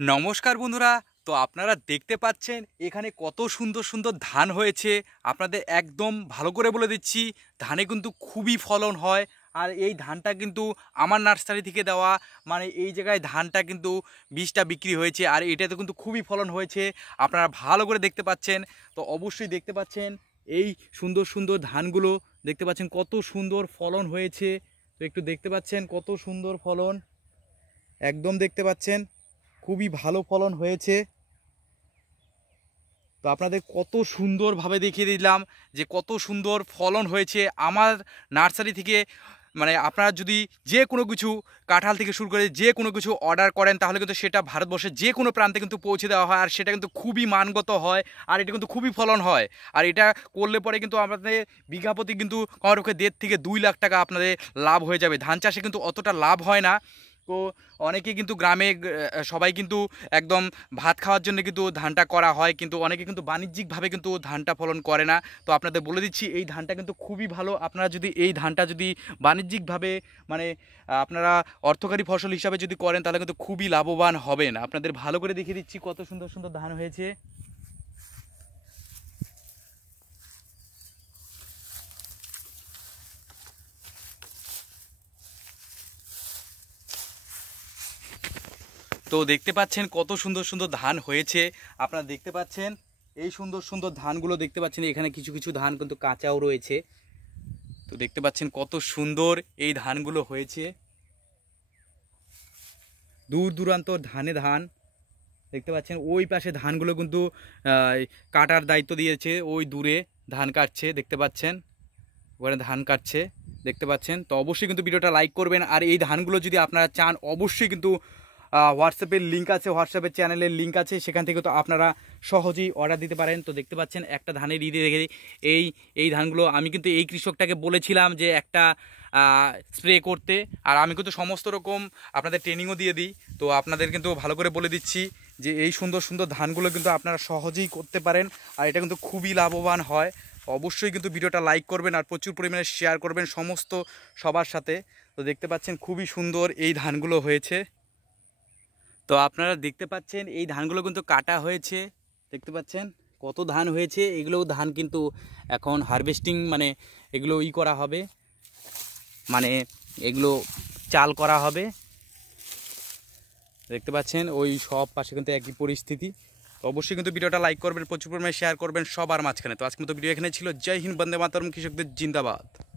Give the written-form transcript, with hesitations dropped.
নমস্কার বন্ধুরা। তো আপনারা দেখতে পাচ্ছেন এখানে কত সুন্দর সুন্দর ধান হয়েছে। আপনাদের একদম ভালো করে বলে দিচ্ছি, ধানে কিন্তু খুবই ফলন হয়। আর এই ধানটা কিন্তু আমার নার্সারি থেকে দেওয়া, মানে এই জায়গায় ধানটা কিন্তু বীজটা বিক্রি হয়েছে, আর এটাতে কিন্তু খুবই ফলন হয়েছে। আপনারা ভালো করে দেখতে পাচ্ছেন। তো অবশ্যই দেখতে পাচ্ছেন এই সুন্দর সুন্দর ধানগুলো, দেখতে পাচ্ছেন কত সুন্দর ফলন হয়েছে। তো একটু দেখতে পাচ্ছেন কত সুন্দর ফলন, একদম দেখতে পাচ্ছেন খুবই ভালো ফলন হয়েছে। তো আপনাদের কত সুন্দরভাবে দেখিয়ে দিলাম যে কত সুন্দর ফলন হয়েছে আমার নার্সারি থেকে। মানে আপনারা যদি যে কোনো কিছু, কাঁঠাল থেকে শুরু করে যে কোনো কিছু অর্ডার করেন, তাহলে কিন্তু সেটা ভারতবর্ষের যে কোনো প্রান্তে কিন্তু পৌঁছে দেওয়া হয়, আর সেটা কিন্তু খুবই মানগত হয়, আর এটা কিন্তু খুবই ফলন হয়। আর এটা করলে পরে কিন্তু আমাদের বিঘা প্রতি কিন্তু কমপক্ষে 1.5 থেকে 2 লাখ টাকা আপনাদের লাভ হয়ে যাবে। ধান চাষে কিন্তু অতটা লাভ হয় না। তো অনেকে কিন্তু গ্রামে সবাই কিন্তু একদম ভাত খাওয়ার জন্য কিন্তু ধানটা করা হয়, কিন্তু অনেকে কিন্তু বাণিজ্যিকভাবে কিন্তু ধানটা ফলন করে না। তো আপনাদের বলে দিচ্ছি এই ধানটা কিন্তু খুবই ভালো। আপনারা যদি এই ধানটা যদি বাণিজ্যিকভাবে, মানে আপনারা অর্থকারী ফসল হিসাবে যদি করেন, তাহলে কিন্তু খুবই লাভবান হবেন। আপনাদের ভালো করে দেখিয়ে দিচ্ছি কত সুন্দর সুন্দর ধান হয়েছে। তো দেখতে পাচ্ছেন কত সুন্দর সুন্দর ধান হয়েছে। আপনারা দেখতে পাচ্ছেন এই সুন্দর সুন্দর ধানগুলো দেখতে পাচ্ছেন, এখানে কিছু কিছু ধান কিন্তু কাঁচাও রয়েছে। তো দেখতে পাচ্ছেন কত সুন্দর এই ধানগুলো হয়েছে, দূর দূরান্ত ধানে ধান। দেখতে পাচ্ছেন ওই পাশে ধানগুলো কিন্তু কাটার দায়িত্ব দিয়েছে, ওই দূরে ধান কাটছে, দেখতে পাচ্ছেন ওখানে ধান কাটছে, দেখতে পাচ্ছেন। তো অবশ্যই কিন্তু ভিডিওটা লাইক করবেন। আর এই ধানগুলো যদি আপনারা চান, অবশ্যই কিন্তু হোয়াটসঅ্যাপের লিঙ্ক আছে, হোয়াটসঅ্যাপের চ্যানেলের লিঙ্ক আছে, সেখান থেকে তো আপনারা সহজেই অর্ডার দিতে পারেন। তো দেখতে পাচ্ছেন একটা ধানের ই দেখে এই এই ধানগুলো আমি কিন্তু এই কৃষকটাকে বলেছিলাম যে একটা স্প্রে করতে, আর আমি কিন্তু সমস্ত রকম আপনাদের ট্রেনিংও দিয়ে দিই। তো আপনাদের কিন্তু ভালো করে বলে দিচ্ছি যে এই সুন্দর সুন্দর ধানগুলো কিন্তু আপনারা সহজেই করতে পারেন, আর এটা কিন্তু খুবই লাভবান হয়। অবশ্যই কিন্তু ভিডিওটা লাইক করবেন আর প্রচুর পরিমাণে শেয়ার করবেন সমস্ত সবার সাথে। তো দেখতে পাচ্ছেন খুবই সুন্দর এই ধানগুলো হয়েছে। তো আপনারা দেখতে পাচ্ছেন এই ধানগুলো কিন্তু কাটা হয়েছে, দেখতে পাচ্ছেন কত ধান হয়েছে। এগুলো ধান কিন্তু এখন হারভেস্টিং, মানে এগুলো করা হবে, মানে এগুলো চাল করা হবে। দেখতে পাচ্ছেন ওই সব পাশে কিন্তু একই পরিস্থিতি। তো অবশ্যই কিন্তু ভিডিওটা লাইক করবেন, প্রচুর পরিমাণে শেয়ার করবেন সবার মাঝখানে। তো আজকের মতো ভিডিও এখানে ছিল। জয় হিন্দ, বন্দে মাতরম, কৃষকদের জিন্দাবাদ।